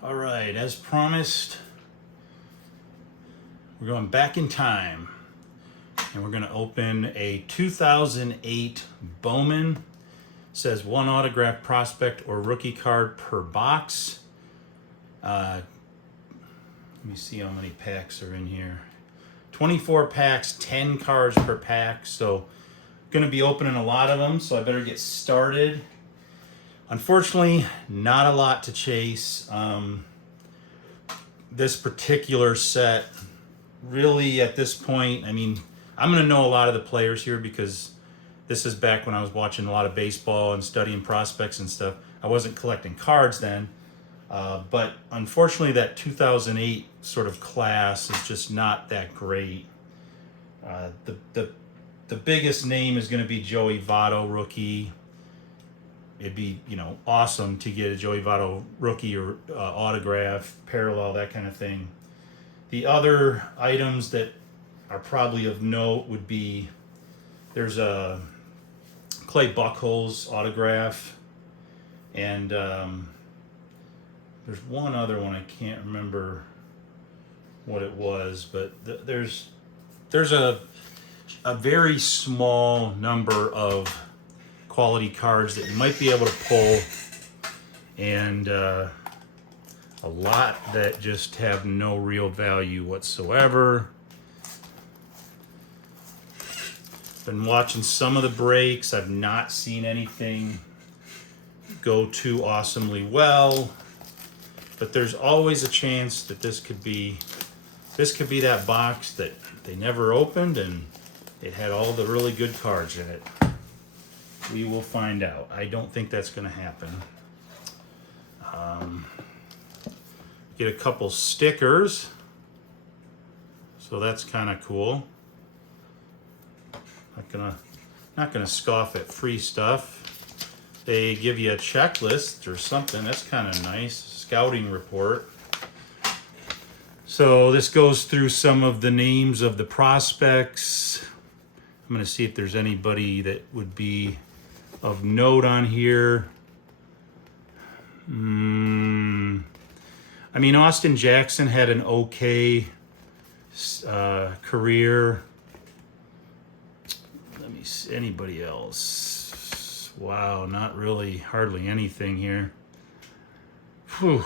All right, as promised, we're going back in time and we're going to open a 2008 Bowman. It says one autograph prospect or rookie card per box. Let me see how many packs are in here. 24 packs, 10 cards per pack. So going to be opening a lot of them, so I better get started. Unfortunately, not a lot to chase. This particular set, really at this point, I mean, I'm going to know a lot of the players here because this is back when I was watching a lot of baseball and studying prospects and stuff. I wasn't collecting cards then, but unfortunately that 2008 sort of class is just not that great. The biggest name is going to be Joey Votto, rookie. It'd be, awesome to get a Joey Votto rookie or autograph, parallel, that kind of thing. The other items that are probably of note would be, there's a Clay Buchholz autograph, and there's one other one, I can't remember what it was, but there's a very small number of quality cards that you might be able to pull, and a lot that just have no real value whatsoever. Been watching some of the breaks. I've not seen anything go too awesomely well, but there's always a chance that this could be that box that they never opened and it had all the really good cards in it. We will find out. I don't think that's going to happen. Get a couple stickers, so that's kind of cool. Not gonna scoff at free stuff. They give you a checklist or something. That's kind of nice. Scouting report. So this goes through some of the names of the prospects. I'm gonna see if there's anybody that would be of note on here. I mean, Austin Jackson had an okay career. Let me see, anybody else? Wow, not really, hardly anything here. Whew.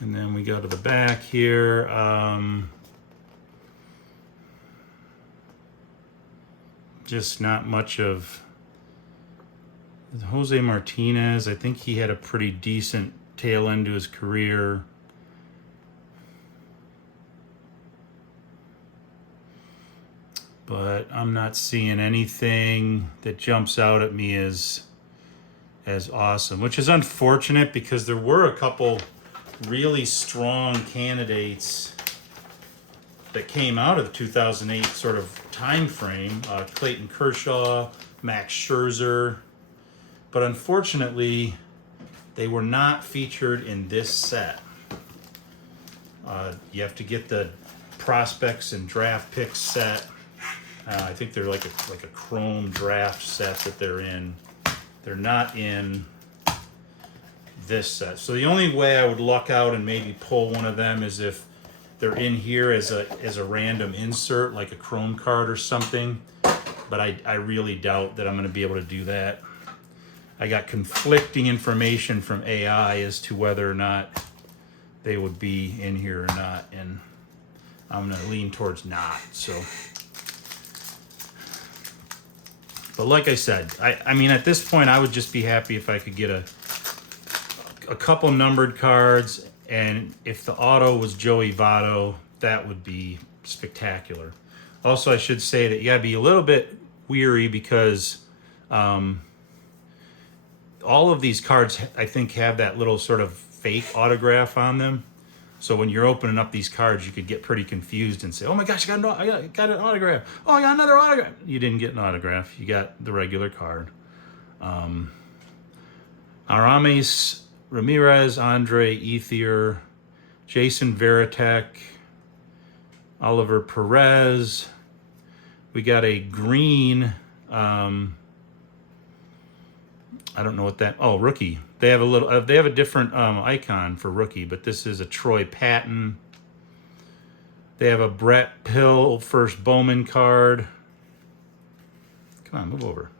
And then we go to the back here. Just not much of Jose Martinez. I think he had a pretty decent tail end to his career. But I'm not seeing anything that jumps out at me as awesome, which is unfortunate because there were a couple really strong candidates that came out of the 2008 sort of time frame. Clayton Kershaw, Max Scherzer. But unfortunately, they were not featured in this set. You have to get the prospects and draft picks set. I think they're like a chrome draft set that they're in. They're not in this set. So the only way I would luck out and maybe pull one of them is if they're in here as a random insert, like a chrome card or something. But I really doubt that I'm going to be able to do that. I got conflicting information from AI as to whether or not they would be in here or not, and I'm going to lean towards not. So, but like I said, I mean, at this point, I would just be happy if I could get a couple numbered cards, and if the auto was Joey Votto, that would be spectacular. Also, I should say that you got to be a little bit weary because all of these cards, I think, have that little sort of fake autograph on them. So when you're opening up these cards, you could get pretty confused and say, oh my gosh, I got an autograph. Oh, I got another autograph. You didn't get an autograph. You got the regular card. Aramis, Ramirez, Andre Ethier, Jason Varitek, Oliver Perez. We got a green I don't know what that. Oh, rookie. They have a little. They have a different icon for rookie, but this is a Troy Patton. They have a Brett Pill first Bowman card. Come on, move over.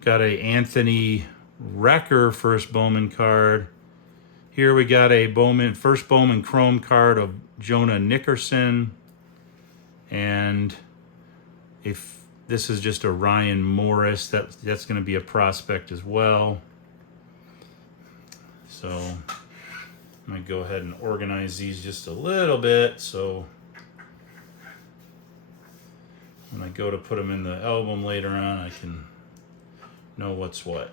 Got a Anthony Recker first Bowman card. Here we got a first Bowman Chrome card of Jonah Nickerson. And if this is just a Ryan Morris, that's going to be a prospect as well. So I'm going to go ahead and organize these just a little bit so when I go to put them in the album later on, I can know what's what.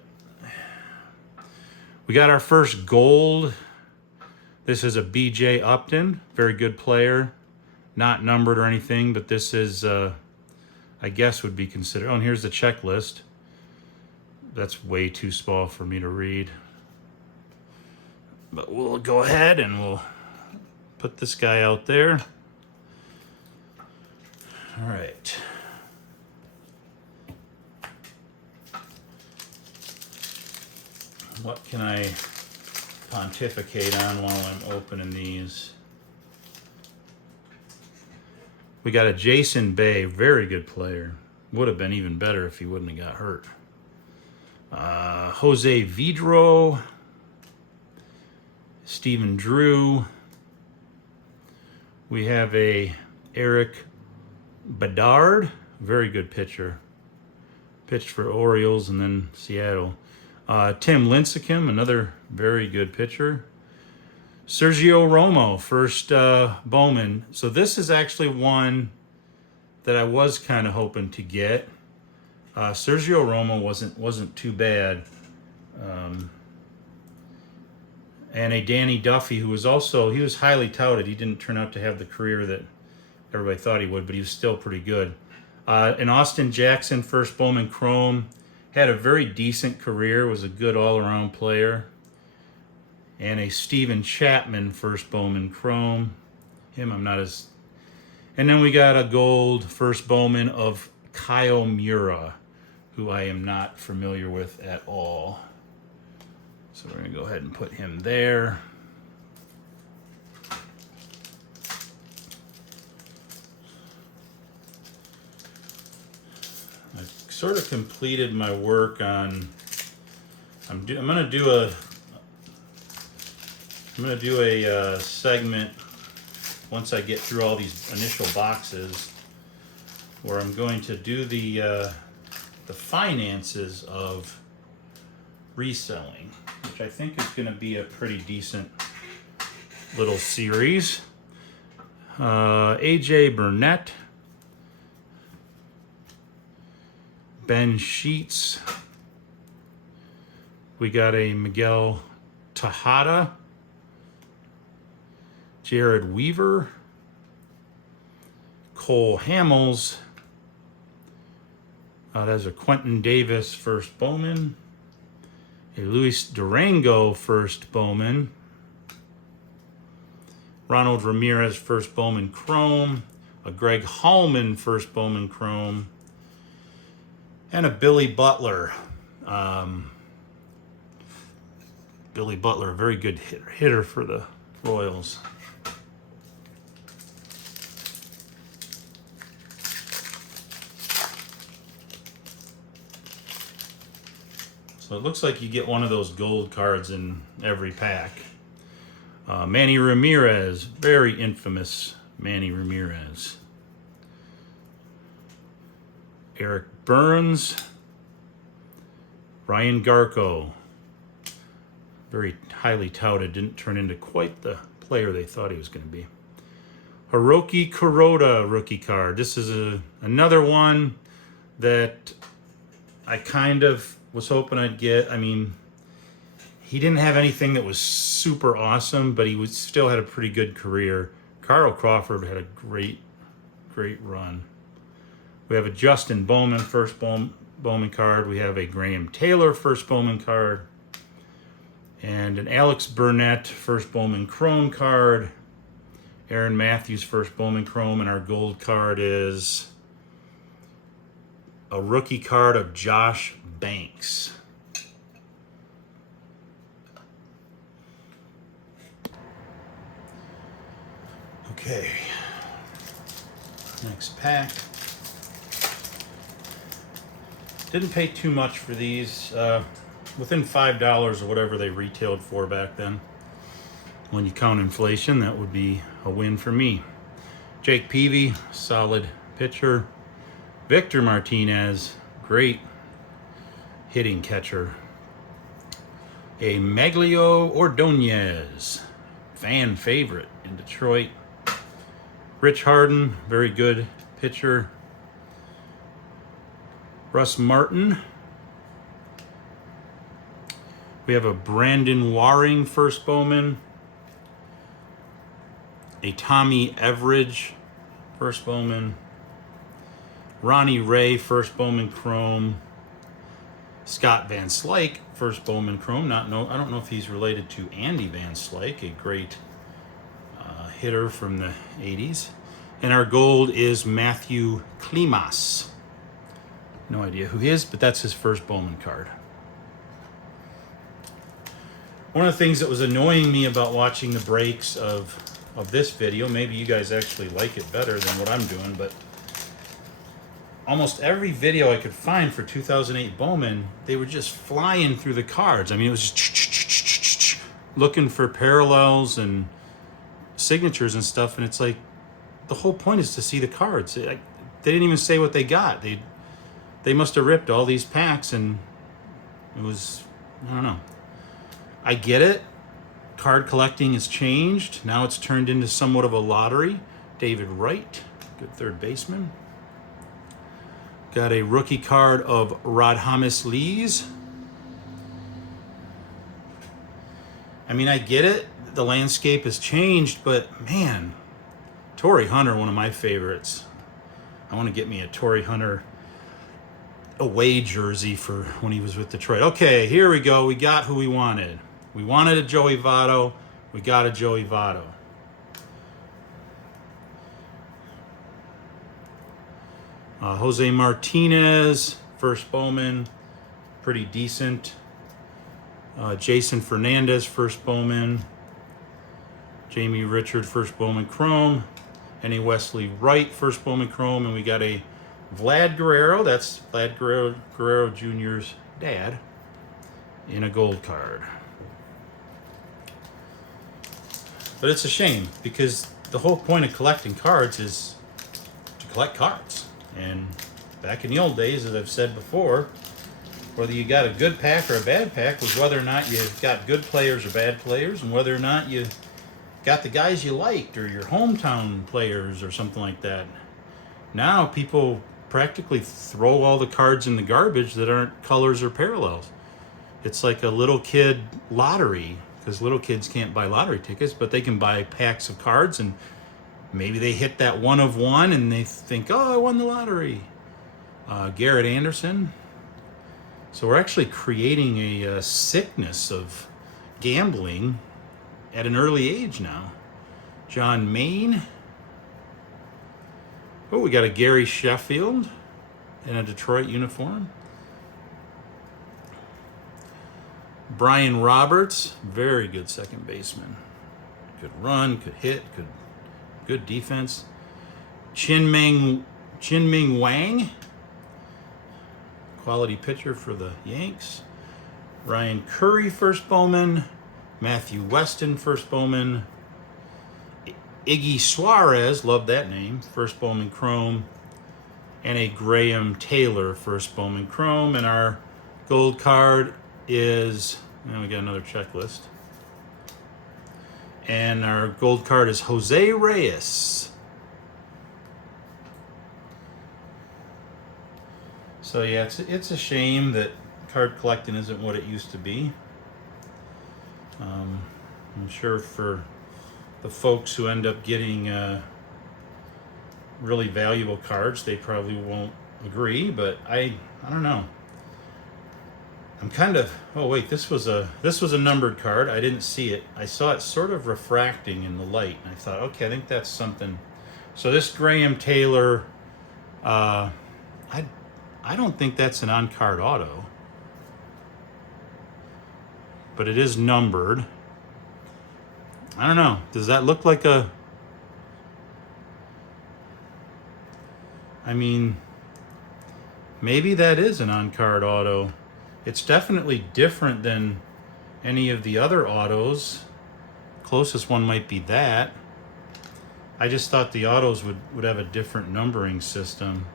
We got our first gold. This is a BJ Upton, very good player. Not numbered or anything, but this is, I guess would be considered. Oh, and here's the checklist. That's way too small for me to read. But we'll go ahead and we'll put this guy out there. All right. What can I pontificate on while I'm opening these? We got a Jason Bay, very good player. Would have been even better if he wouldn't have got hurt. Jose Vidro, Stephen Drew. We have a Eric Bedard, very good pitcher. Pitched for Orioles and then Seattle. Tim Lincecum, another very good pitcher. Sergio Romo, first Bowman. So this is actually one that I was kind of hoping to get. Sergio Romo wasn't too bad. And a Danny Duffy, who was also, he was highly touted. He didn't turn out to have the career that everybody thought he would, but he was still pretty good. And Austin Jackson, first Bowman Chrome, had a very decent career, was a good all-around player. And a Steven Chapman, first Bowman Chrome. Him, I'm not as... And then we got a gold first Bowman of Kyle Mura, who I am not familiar with at all. So we're going to go ahead and put him there. I sort of completed my work on... I'm going to do a segment once I get through all these initial boxes, where I'm going to do the finances of reselling, which I think is going to be a pretty decent little series. AJ Burnett, Ben Sheets. We got a Miguel Tejada, Jared Weaver, Cole Hamels. That's a Quentin Davis first Bowman, a Luis Durango first Bowman, Ronald Ramirez first Bowman Chrome, a Greg Hallman first Bowman Chrome, and a Billy Butler. Billy Butler, a very good hitter for the Royals. So it looks like you get one of those gold cards in every pack. Manny Ramirez, very infamous Manny Ramirez. Eric Burns, Ryan Garco, very highly touted, didn't turn into quite the player they thought he was going to be. Hiroki Kuroda rookie card. This is another one that I kind of was hoping I'd get. I mean, he didn't have anything that was super awesome, but he still had a pretty good career. Carl Crawford had a great run. We have a Justin Bowman first Bowman card. We have a Graham Taylor first Bowman card. And an Alex Burnett first Bowman Chrome card. Aaron Matthews first Bowman Chrome. And our gold card is a rookie card of Josh Banks. Okay. Next pack. Didn't pay too much for these. Within $5 or whatever they retailed for back then. When you count inflation, that would be a win for me. Jake Peavy, solid pitcher. Victor Martinez, great hitting catcher. A Maglio Ordonez, fan favorite in Detroit. Rich Harden, very good pitcher. Russ Martin. We have a Brandon Waring, first Bowman. A Tommy Everidge, first Bowman. Ronnie Ray, first Bowman Chrome. Scott Van Slyke, first Bowman Chrome. I don't know if he's related to Andy Van Slyke, a great hitter from the 80s. And our gold is Matthew Klimas. No idea who he is, but that's his first Bowman card. One of the things that was annoying me about watching the breaks of this video, maybe you guys actually like it better than what I'm doing, but almost every video I could find for 2008 Bowman, they were just flying through the cards. I mean, it was just looking for parallels and signatures and stuff, and it's like, the whole point is to see the cards. They didn't even say what they got. They must have ripped all these packs, and it was, I don't know. I get it. Card collecting has changed. Now it's turned into somewhat of a lottery. David Wright, good third baseman. Got a rookie card of Radhamis Lees. I mean, I get it. The landscape has changed, but man, Torrey Hunter, one of my favorites. I want to get me a Torrey Hunter away jersey for when he was with Detroit. Okay, here we go. We got who we wanted. We wanted a Joey Votto. We got a Joey Votto. Jose Martinez, first Bowman, pretty decent. Jason Fernandez, first Bowman. Jamie Richard, first Bowman Chrome. Any Wesley Wright, first Bowman Chrome. And we got a Vlad Guerrero, that's Vlad Guerrero Jr.'s dad, in a gold card. But it's a shame, because the whole point of collecting cards is to collect cards. And back in the old days, as I've said before, whether you got a good pack or a bad pack was whether or not you got good players or bad players, and whether or not you got the guys you liked or your hometown players or something like that. Now people practically throw all the cards in the garbage that aren't colors or parallels. It's like a little kid lottery, because little kids can't buy lottery tickets, but they can buy packs of cards, and maybe they hit that one of one and they think, oh, I won the lottery. Garrett Anderson. So we're actually creating a sickness of gambling at an early age now. John Maine. Oh, we got a Gary Sheffield in a Detroit uniform. Brian Roberts, very good second baseman. Could run, could hit, good defense. Chin-Ming Wang, quality pitcher for the Yanks. Ryan Curry, first Bowman. Matthew Weston, first Bowman. Iggy Suarez, love that name, first Bowman Chrome. And a Graham Taylor, first Bowman Chrome. And our gold card is, now we got another checklist. And our gold card is Jose Reyes. So yeah, it's a shame that card collecting isn't what it used to be. I'm sure for the folks who end up getting really valuable cards, they probably won't agree, but I don't know. I'm kind of, oh wait, this was a numbered card. I didn't see it. I saw it sort of refracting in the light, and I thought, okay, I think that's something. So this Graham Taylor, I don't think that's an on-card auto, but it is numbered. I don't know. Does that look like a I mean, maybe that is an on-card auto. It's definitely different than any of the other autos. Closest one might be that. I just thought the autos would have a different numbering system.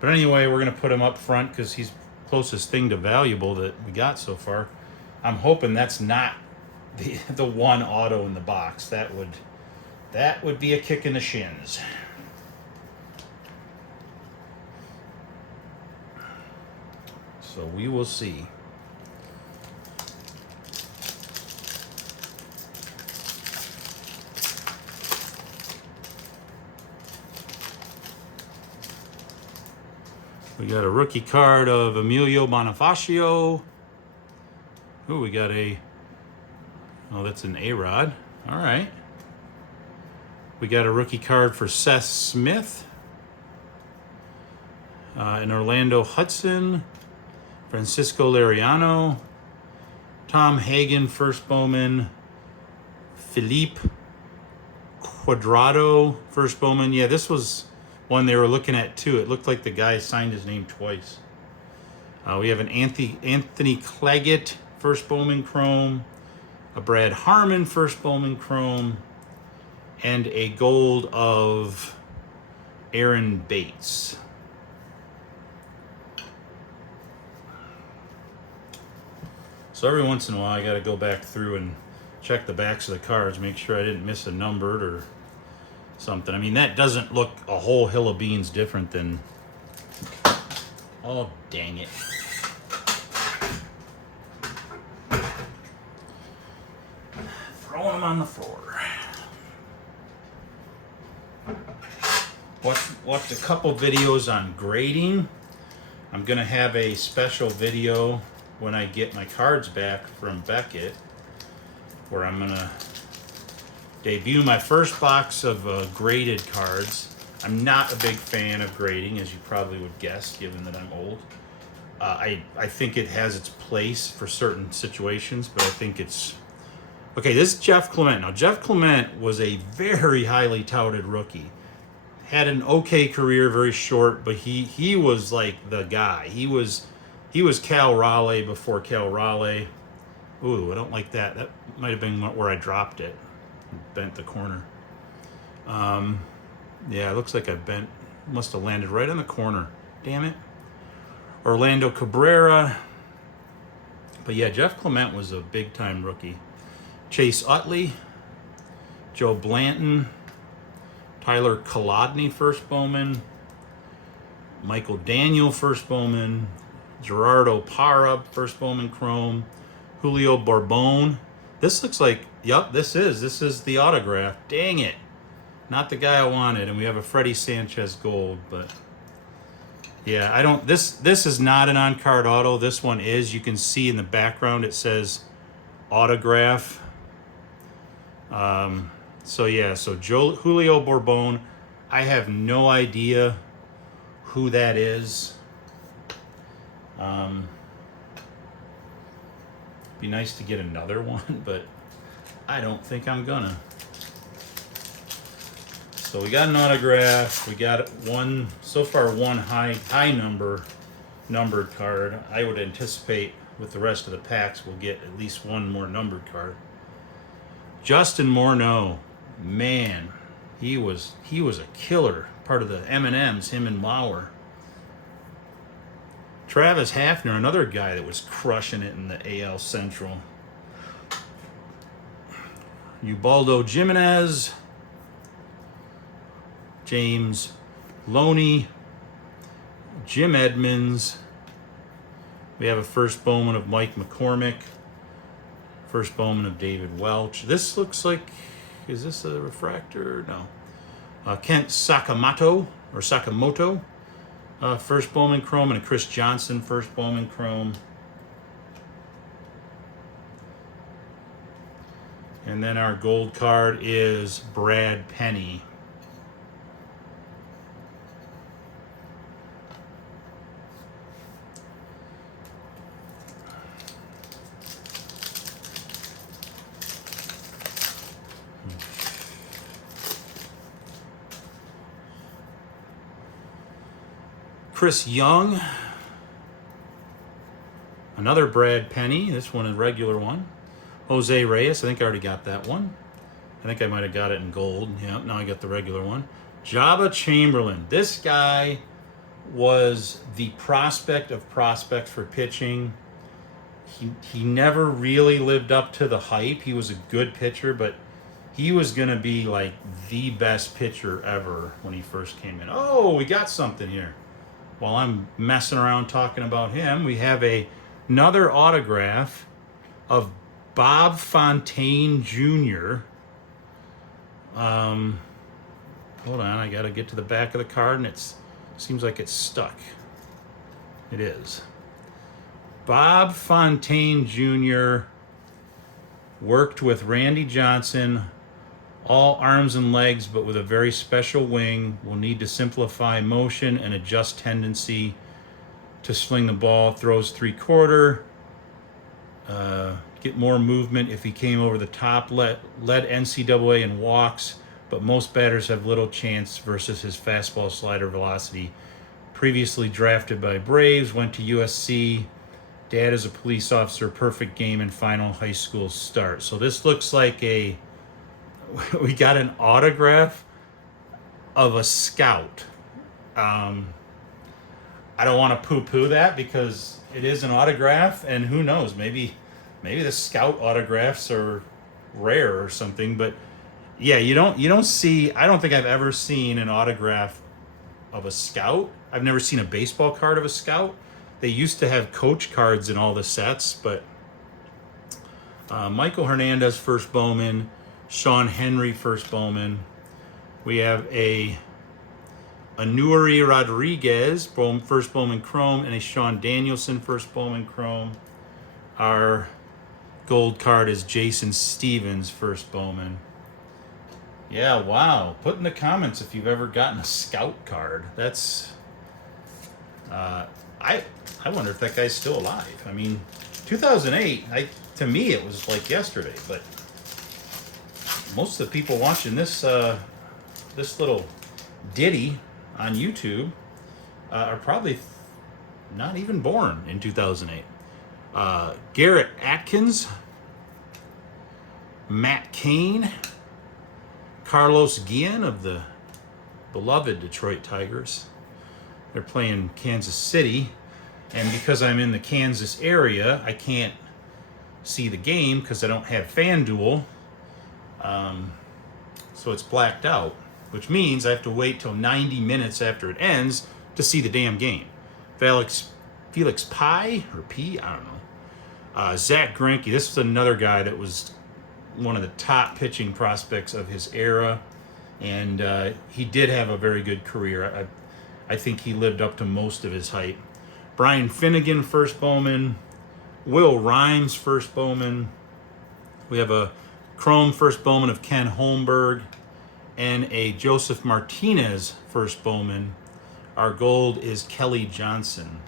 But anyway, we're going to put him up front because he's closest thing to valuable that we got so far. I'm hoping that's not the one auto in the box. That would be a kick in the shins. So we will see. We got a rookie card of Emilio Bonifacio. Oh, we got oh, that's an A-Rod. All right. We got a rookie card for Seth Smith. An Orlando Hudson. Francisco Liriano. Tom Hagen, first Bowman. Felipe Cuadrado, first Bowman. Yeah, this was one they were looking at too. It looked like the guy signed his name twice. We have an Anthony Claggett, first Bowman Chrome. A Brad Harmon, first Bowman Chrome. And a gold of Aaron Bates. So every once in a while I got to go back through and check the backs of the cards, make sure I didn't miss a numbered or something. I mean, that doesn't look a whole hill of beans different than... Oh, dang it. Throwing them on the floor. Watched a couple videos on grading. I'm going to have a special video when I get my cards back from Beckett, where I'm going to debut my first box of graded cards. I'm not a big fan of grading, as you probably would guess, given that I'm old. I think it has its place for certain situations, but I think it's... Okay, this is Jeff Clement. Now, Jeff Clement was a very highly touted rookie. Had an okay career, very short, but he was like the guy. He was Cal Raleigh before Cal Raleigh. Ooh, I don't like that. That might have been where I dropped it. Bent the corner. Yeah, it looks like I must have landed right on the corner. Damn it. Orlando Cabrera. But yeah, Jeff Clement was a big-time rookie. Chase Utley. Joe Blanton. Tyler Kolodny, first Bowman. Michael Daniel, first Bowman. Gerardo Parra, first Bowman Chrome. Julio Bourbon. This looks like, yep, this is the autograph. Dang it. Not the guy I wanted. And we have a Freddie Sanchez gold, but yeah, I don't, this is not an on-card auto. This one is. You can see in the background it says autograph. So yeah, so Julio Bourbon, I have no idea who that is. Be nice to get another one, but I don't think I'm gonna. So we got an autograph. We got one, so far one high numbered card. I would anticipate with the rest of the packs we'll get at least one more numbered card. Justin Morneau, man, he was a killer. Part of the M&Ms, him and Lauer. Travis Hafner, another guy that was crushing it in the AL Central. Ubaldo Jimenez. James Loney. Jim Edmonds. We have a first Bowman of Mike McCormick. First Bowman of David Welch. This looks like, is this a refractor? No. Kent Sakamoto, first Bowman Chrome, and a Chris Johnson, first Bowman Chrome. And then our gold card is Brad Penny. Chris Young. Another Brad Penny. This one a regular one. Jose Reyes. I think I already got that one. I think I might have got it in gold. Yeah, now I got the regular one. Jabba Chamberlain. This guy was the prospect of prospects for pitching. He never really lived up to the hype. He was a good pitcher, but he was going to be like the best pitcher ever when he first came in. Oh, we got something here. While I'm messing around talking about him, we have another autograph of Bob Fontaine Jr. Hold on, I got to get to the back of the card, and it seems like it's stuck. It is. Bob Fontaine Jr. worked with Randy Johnson, all arms and legs, but with a very special wing. Will need to simplify motion and adjust tendency to swing the ball. Throws 3/4. Get more movement if he came over the top. Led NCAA in walks, but most batters have little chance versus his fastball slider velocity. Previously drafted by Braves, went to USC. Dad is a police officer, perfect game and final high school start. So this looks like we got an autograph of a scout. I don't want to poo-poo that because it is an autograph, and who knows, maybe the scout autographs are rare or something, but yeah, you don't see, I don't think I've ever seen an autograph of a scout. I've never seen a baseball card of a scout. They used to have coach cards in all the sets, but Michael Hernandez, first Bowman. Sean Henry, first Bowman. We have a Anuri Rodriguez, first Bowman Chrome, and a Sean Danielson, first Bowman Chrome. Our gold card is Jason Stevens, first Bowman. Yeah, wow. Put in the comments if you've ever gotten a scout card. That's... I wonder if that guy's still alive. I mean, 2008, to me it was like yesterday, but most of the people watching this this little ditty on YouTube are probably not even born in 2008. Garrett Atkins, Matt Cain, Carlos Guillen of the beloved Detroit Tigers. They're playing Kansas City, and because I'm in the Kansas area, I can't see the game because I don't have FanDuel, so it's blacked out, which means I have to wait till 90 minutes after it ends to see the damn game. Felix Pie, or P, I don't know. Zach Greinke, this is another guy that was one of the top pitching prospects of his era, and he did have a very good career. I think he lived up to most of his hype. Brian Finnegan, first Bowman. Will Rhymes, first Bowman. We have a Chrome first Bowman of Ken Holmberg and a Joseph Martinez first Bowman. Our gold is Kelly Johnson.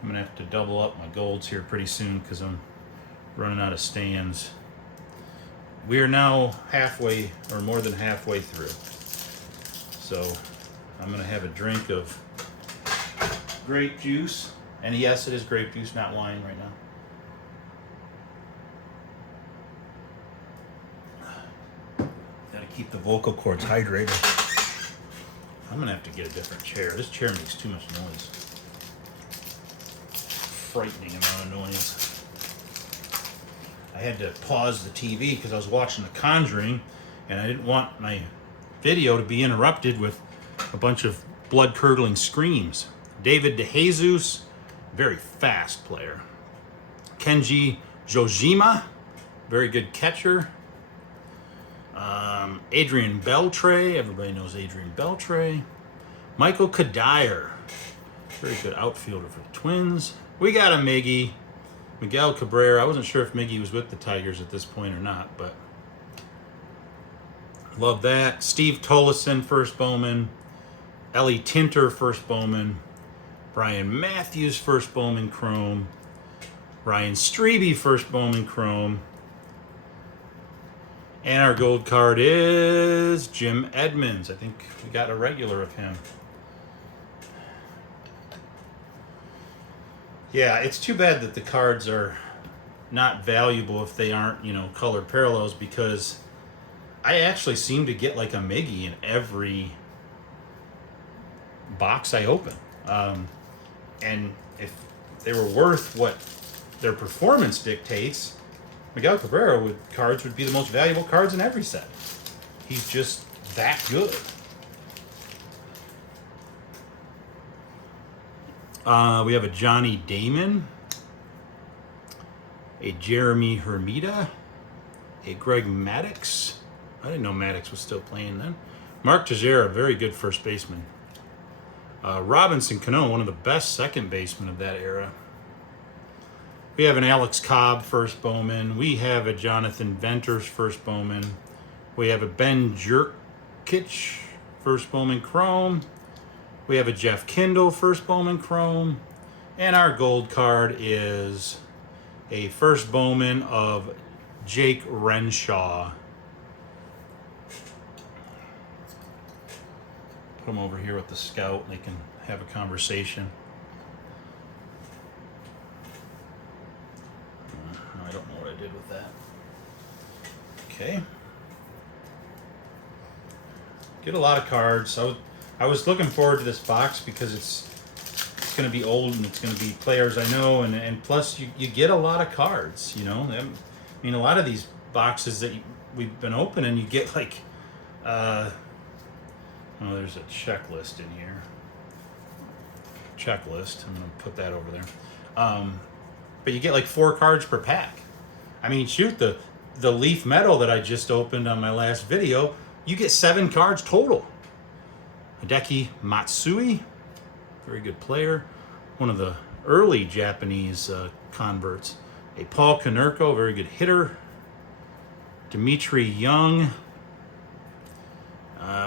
I'm going to have to double up my golds here pretty soon because I'm running out of stands. We are now halfway, or more than halfway through. So I'm going to have a drink of grape juice. And yes, it is grape juice, not wine right now. Got to keep the vocal cords hydrated. I'm going to have to get a different chair. This chair makes too much noise. Frightening amount of noise. I had to pause the TV because I was watching The Conjuring, and I didn't want my video to be interrupted with a bunch of blood-curdling screams. David DeJesus, very fast player. Kenji Jojima, very good catcher. Adrian Beltre, everybody knows Adrian Beltre. Michael Kadire, very good outfielder for the Twins. We got a Miggy, Miguel Cabrera. I wasn't sure if Miggy was with the Tigers at this point or not, but love that. Steve Tollison, first Bowman. Ellie Tinter, first Bowman. Brian Matthews, first Bowman Chrome. Ryan Strebe, first Bowman Chrome. And our gold card is Jim Edmonds. I think we got a regular of him. Yeah, it's too bad that the cards are not valuable if they aren't, you know, colored parallels, because I actually seem to get like a Miggy in every box I open. And if they were worth what their performance dictates, Miguel Cabrera cards would be the most valuable cards in every set. He's just that good. We have a Johnny Damon, a Jeremy Hermida, a Greg Maddux. I didn't know Maddux was still playing then. Mark Teixeira, very good first baseman. Robinson Cano, one of the best second basemen of that era. We have an Alex Cobb first Bowman. We have a Jonathan Venters first Bowman. We have a Ben Jerkic first Bowman Chrome. We have a Jeff Kindle first Bowman Chrome. And our gold card is a first Bowman of Jake Renshaw. Put him over here with the scout and they can have a conversation. I don't know what I did with that. Okay. Get a lot of cards. I was looking forward to this box because it's going to be old and it's going to be players I know, and plus you get a lot of cards, you know. I mean, a lot of these boxes that we've been opening, you get like, oh, there's a checklist in here. Checklist. I'm going to put that over there. But you get like 4 cards per pack. I mean, shoot, the Leaf Metal that I just opened on my last video, you get 7 cards total. Hideki Matsui, very good player. One of the early Japanese converts. A Paul Konerko, very good hitter. Dimitri Young.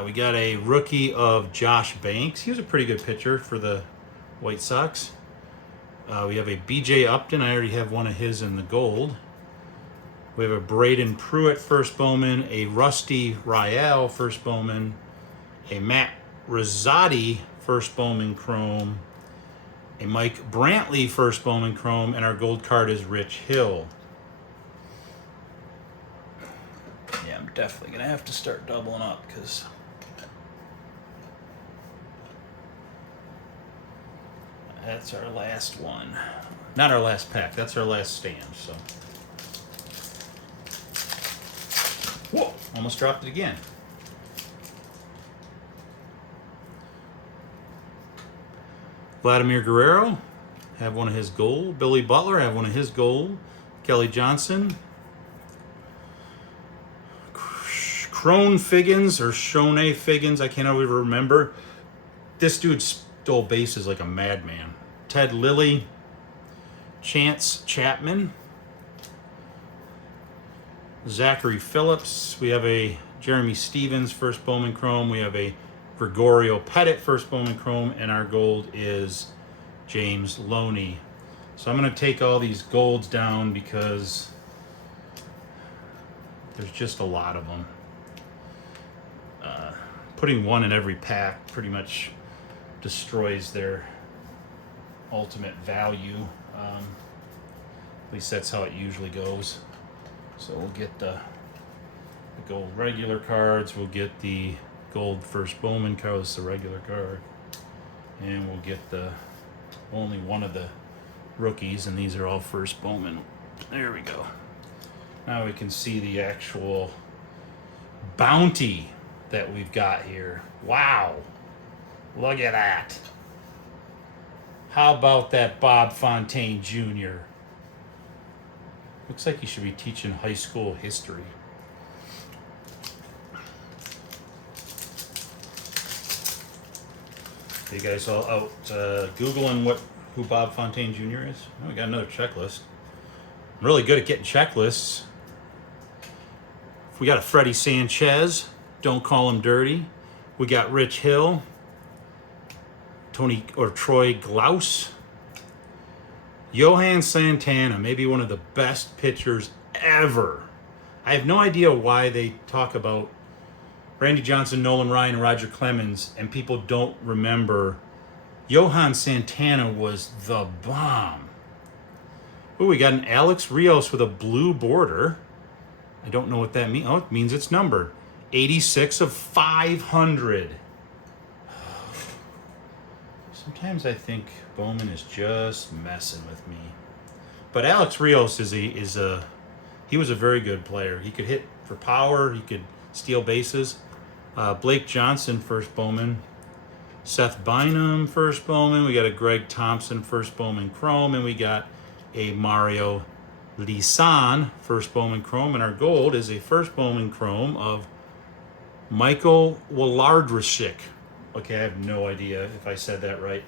We got a rookie of Josh Banks. He was a pretty good pitcher for the White Sox. We have a BJ Upton. I already have one of his in the gold. We have a Braden Pruitt first Bowman, a Rusty Rial first Bowman, a Matt Rosati first Bowman Chrome, a Mike Brantley first Bowman Chrome, and our gold card is Rich Hill. Yeah, I'm definitely going to have to start doubling up because that's our last one. Not our last pack, that's our last stand, so. Whoa, almost dropped it again. Vladimir Guerrero, have one of his gold. Billy Butler, have one of his gold. Kelly Johnson. Crone Figgins, or Shone Figgins, I can't always remember. This dude stole bases like a madman. Ted Lilly. Chance Chapman. Zachary Phillips. We have a Jeremy Stevens first Bowman Chrome. We have a Gregorio Pettit first Bowman Chrome, and our gold is James Loney. So I'm going to take all these golds down because there's just a lot of them. Putting one in every pack pretty much destroys their ultimate value. At least that's how it usually goes. So we'll get the gold regular cards, we'll get the gold first Bowman cards, the regular card, and we'll get the only one of the rookies, and these are all first Bowman. There we go. Now we can see the actual bounty that we've got here. Wow, look at that. How about that Bob Fontaine Jr.? Looks like he should be teaching high school history. Are you guys all out Googling who Bob Fontaine Jr. is? Oh, we got another checklist. I'm really good at getting checklists. We got a Freddie Sanchez. Don't call him dirty. We got Rich Hill. Troy Glaus. Johan Santana, maybe one of the best pitchers ever. I have no idea why they talk about Randy Johnson, Nolan Ryan, and Roger Clemens, and people don't remember Johan Santana was the bomb. Oh, we got an Alex Rios with a blue border. I don't know what that means. Oh, it means it's numbered. 86 of 500. Sometimes I think Bowman is just messing with me. But Alex Rios he was a very good player. He could hit for power. He could steal bases. Blake Johnson, first Bowman. Seth Bynum, first Bowman. We got a Greg Thompson, first Bowman Chrome. And we got a Mario Lisan, first Bowman Chrome. And our gold is a first Bowman Chrome of Michael Wolodarczyk. Okay, I have no idea if I said that right.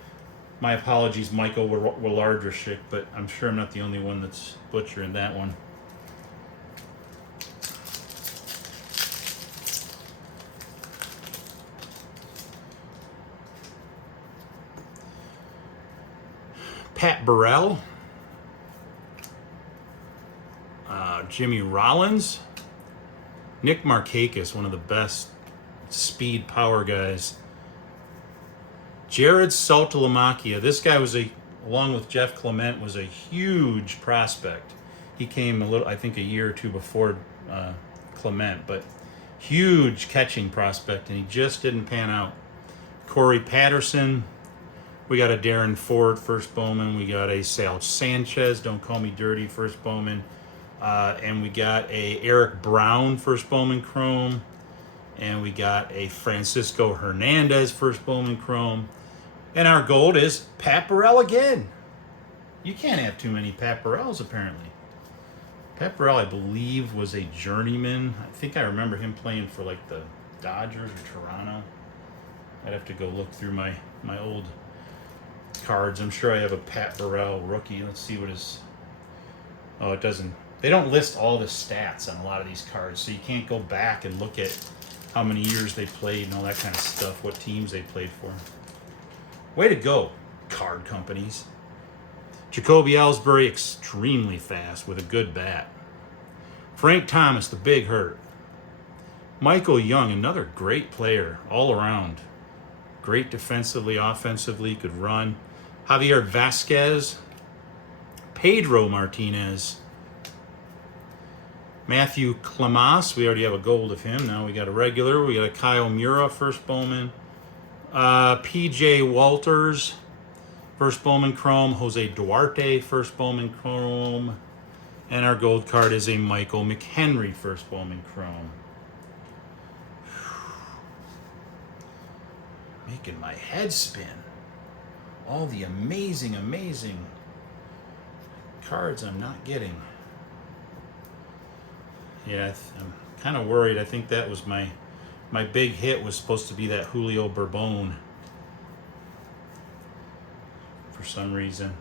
My apologies, Michael Wolodarczyk, but I'm sure I'm not the only one that's butchering that one. Pat Burrell. Jimmy Rollins. Nick Markakis, one of the best speed power guys. Jared Saltalamacchia. This guy was along with Jeff Clement, was a huge prospect. He came I think a year or two before Clement, but huge catching prospect, and he just didn't pan out. Corey Patterson. We got a Darren Ford, first Bowman. We got a Sal Sanchez, Don't Call Me Dirty, first Bowman. And we got a Eric Brown, first Bowman Chrome. And we got a Francisco Hernandez, first Bowman Chrome. And our gold is Pat Burrell again. You can't have too many Pat Burrells, apparently. Pat Burrell, I believe, was a journeyman. I think I remember him playing for like the Dodgers or Toronto. I'd have to go look through my old cards. I'm sure I have a Pat Burrell rookie. Let's see what his... Oh, it doesn't... They don't list all the stats on a lot of these cards, so you can't go back and look at how many years they played and all that kind of stuff, what teams they played for. Way to go, card companies. Jacoby Ellsbury, extremely fast with a good bat. Frank Thomas, the big hurt. Michael Young, another great player all around. Great defensively, offensively, could run. Javier Vasquez. Pedro Martinez. Matthew Clemas, we already have a gold of him. Now we got a regular. We got a Kyle Mura, first Bowman. PJ Walters, first Bowman Chrome. Jose Duarte, first Bowman Chrome. And our gold card is a Michael McHenry, first Bowman Chrome. Making my head spin. All the amazing, amazing cards I'm not getting. Yeah, I'm kind of worried. I think that was my big hit was supposed to be that Julio Bourbon for some reason.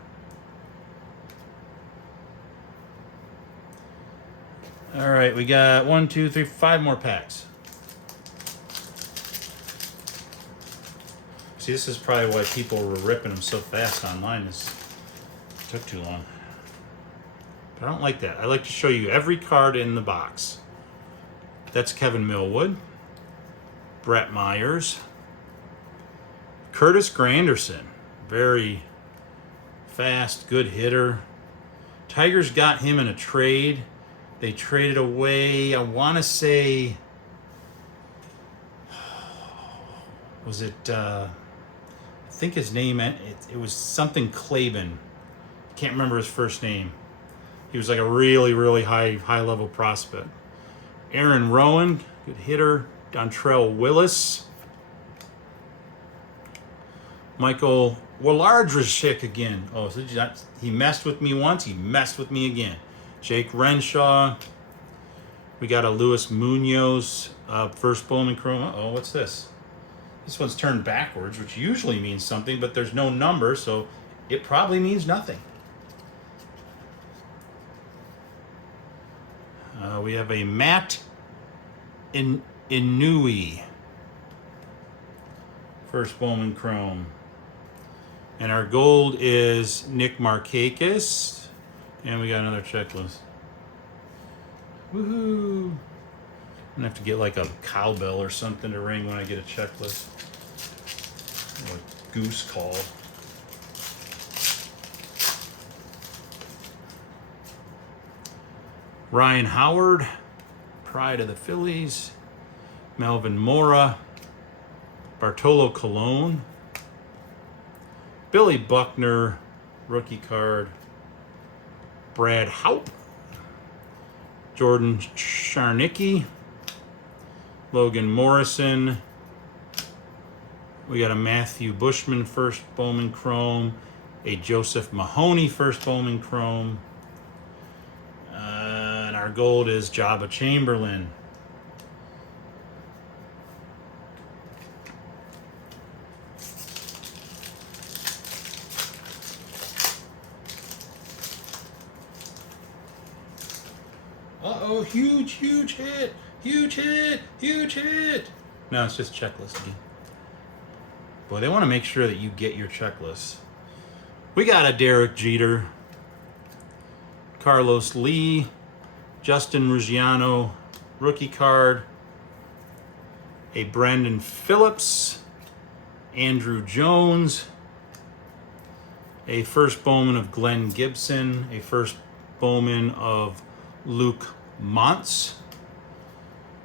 All right, we got 1, 2, 3, 5 more packs. See, this is probably why people were ripping them so fast online. It took too long. But I don't like that. I like to show you every card in the box. That's Kevin Millwood. Brett Myers. Curtis Granderson. Very fast, good hitter. Tigers got him in a trade. They traded away, I want to say, was it, I think his name, it was something Klaben. Can't remember his first name. He was like a really, really high level prospect. Aaron Rowan, good hitter. Dontrell Willis. Michael Wolodarczyk again. Oh, so he messed with me once, he messed with me again. Jake Renshaw. We got a Luis Munoz, first Bowman Chrome. Oh, what's this? This one's turned backwards, which usually means something, but there's no number, so it probably means nothing. We have a Matt Inouye, first Bowman Chrome. And our gold is Nick Markakis. And we got another checklist. Woohoo! I'm gonna have to get like a cowbell or something to ring when I get a checklist. Or a goose call. Ryan Howard, Pride of the Phillies. Melvin Mora. Bartolo Colon. Billy Buckner, rookie card. Brad Haupt. Jordan Charnicki. Logan Morrison. We got a Matthew Bushman first Bowman Chrome. A Joseph Mahoney first Bowman Chrome. And our gold is Jabba Chamberlain. Uh-oh, huge hit, huge hit. No, it's just checklist again. Boy, they want to make sure that you get your checklists. We got a Derek Jeter, Carlos Lee, Justin Ruggiano, rookie card, a Brandon Phillips, Andrew Jones, a first Bowman of Glenn Gibson, a first Bowman of Luke Montz,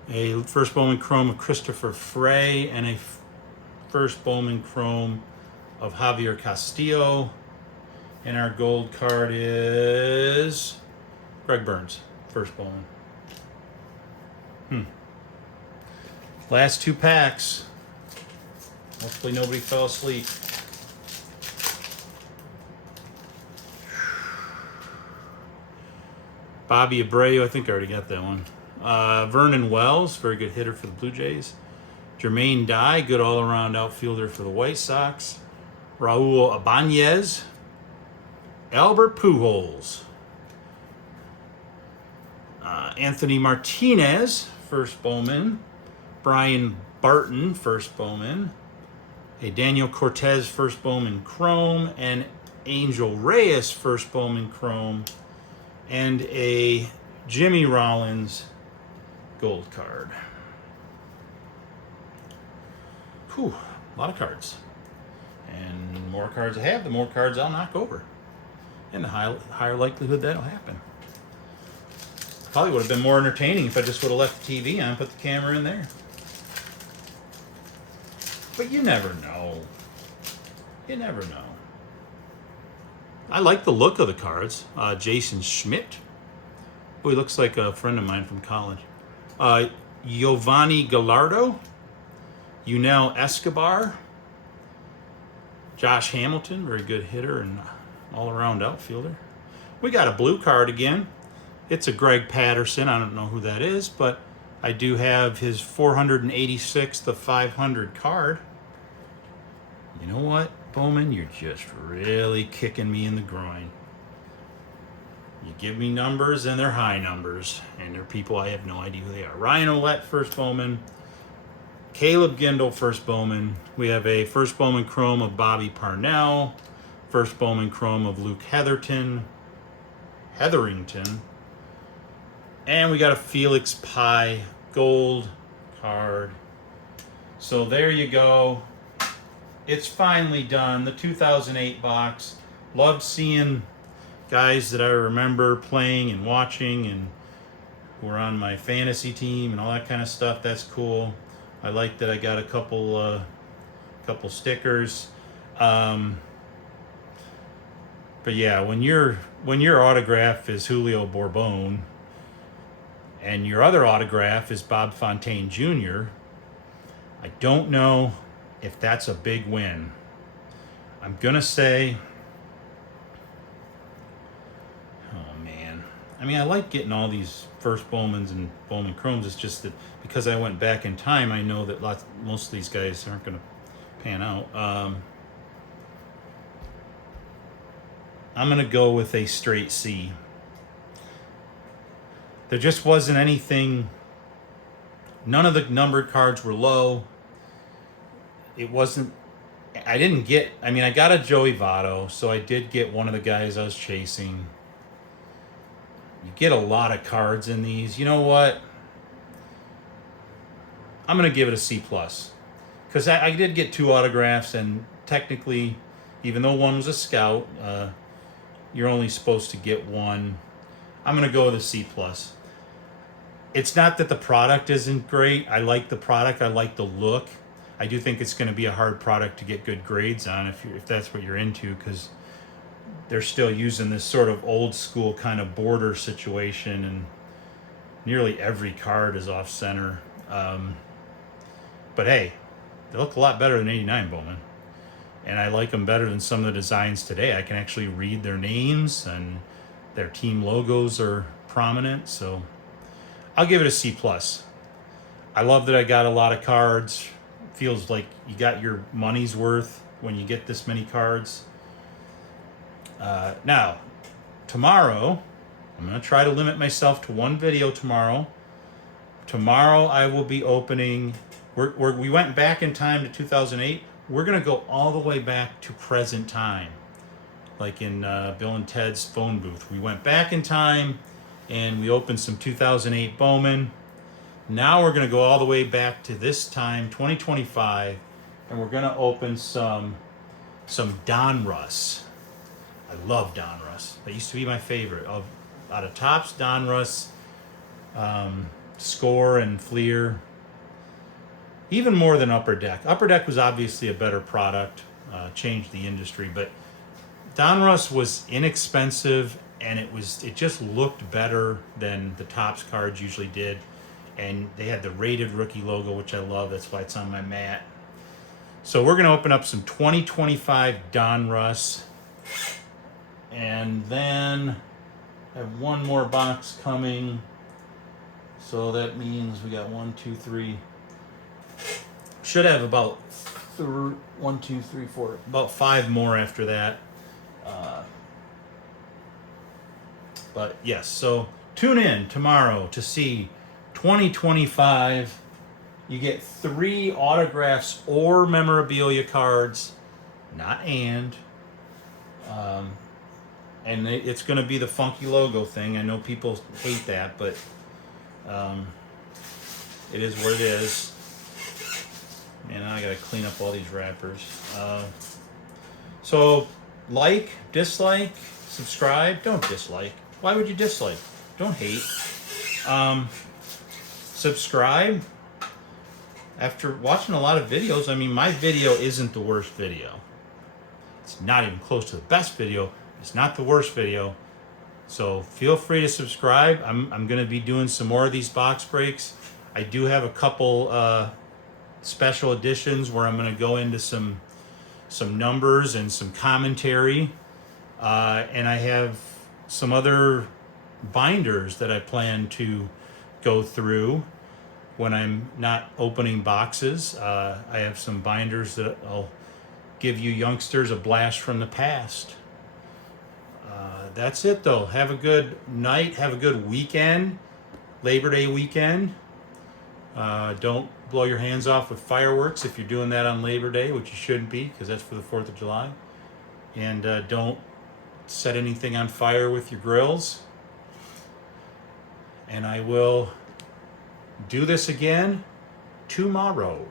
a first Bowman Chrome of Christopher Frey, and a first Bowman Chrome of Javier Castillo. And our gold card is Greg Burns, first Bowman. Last two packs. Hopefully nobody fell asleep. Bobby Abreu, I think I already got that one. Vernon Wells, very good hitter for the Blue Jays. Jermaine Dye, good all-around outfielder for the White Sox. Raul Ibanez. Albert Pujols. Anthony Martinez, first Bowman. Brian Barton, first Bowman. A Daniel Cortez, first Bowman Chrome. And Angel Reyes, first Bowman Chrome. And a Jimmy Rollins gold card. Whew, a lot of cards. And the more cards I have, the more cards I'll knock over. And the higher likelihood that'll happen. Probably would have been more entertaining if I just would have left the TV on and put the camera in there. But you never know. You never know. I like the look of the cards. Jason Schmidt. Oh, he looks like a friend of mine from college. Giovanni Gallardo. Yunel Escobar. Josh Hamilton, very good hitter and all-around outfielder. We got a blue card again. It's a Greg Patterson. I don't know who that is, but I do have his 486th of 500 card. You know what, Bowman? You're just really kicking me in the groin. You give me numbers, and they're high numbers, and they're people I have no idea who they are. Ryan Ouellette, first Bowman. Caleb Gindel, first Bowman. We have a first Bowman Chrome of Bobby Parnell. First Bowman Chrome of Luke Hetherington. And we got a Felix Pie gold card. So there you go. It's finally done. The 2008 box. Loved seeing guys that I remember playing and watching and who were on my fantasy team and all that kind of stuff. That's cool. I like that I got a couple stickers. But yeah, when your autograph is Julio Bourbon and your other autograph is Bob Fontaine Jr., I don't know if that's a big win. I'm gonna say, oh man, I mean, I like getting all these first Bowmans and Bowman Chromes. It's just that because I went back in time, I know that most of these guys aren't gonna pan out. I'm gonna go with a straight C. There just wasn't anything. None of the numbered cards were low. It wasn't. I didn't get. I mean, I got a Joey Votto, so I did get one of the guys I was chasing. You get a lot of cards in these. You know what? I'm going to give it a C+. Because I did get 2 autographs, and technically, even though one was a scout, you're only supposed to get 1. I'm going to go with a C+. It's not that the product isn't great. I like the product. I like the look. I do think it's going to be a hard product to get good grades on if that's what you're into, because they're still using this sort of old school kind of border situation, and nearly every card is off center. But hey, they look a lot better than 89 Bowman. And I like them better than some of the designs today. I can actually read their names, and their team logos are prominent. So I'll give it a C+. I love that I got a lot of cards. Feels like you got your money's worth when you get this many cards. Now, tomorrow, I'm going to try to limit myself to 1 video tomorrow. Tomorrow I will be opening... We went back in time to 2008. We're going to go all the way back to present time, like in Bill and Ted's phone booth. We went back in time, and we opened some 2008 Bowman. Now we're going to go all the way back to this time, 2025, and we're going to open some Donruss. I love Donruss. That used to be my favorite. Out of Topps, Donruss, Score, and Fleer. Even more than Upper Deck. Upper Deck was obviously a better product, changed the industry, but Donruss was inexpensive, and it just looked better than the Topps cards usually did. And they had the rated rookie logo, which I love. That's why it's on my mat. So we're going to open up some 2025 Donruss. And then I have 1 more box coming. So that means we got 1, 2, 3. Should have about 1, 2, 3, 4, about 5 more after that. But yes, so tune in tomorrow to see 2025. You get 3 autographs or memorabilia cards, not and it's going to be the funky logo thing. I know people hate that, but it is what it is. Man, I gotta clean up all these wrappers. So, like, dislike, subscribe. Don't dislike. Why would you dislike? Don't hate. Subscribe. After watching a lot of videos, I mean, my video isn't the worst video. It's not even close to the best video. It's not the worst video. So feel free to subscribe. I'm going to be doing some more of these box breaks. I do have a couple special editions where I'm going to go into some numbers and some commentary. And I have some other binders that I plan to go through when I'm not opening boxes. I have some binders that I'll give you youngsters a blast from the past. That's it, though. Have a good night. Have a good weekend. Labor Day weekend. Don't blow your hands off with fireworks if you're doing that on Labor Day, which you shouldn't be, because that's for the 4th of July. And don't set anything on fire with your grills. And I will do this again tomorrow.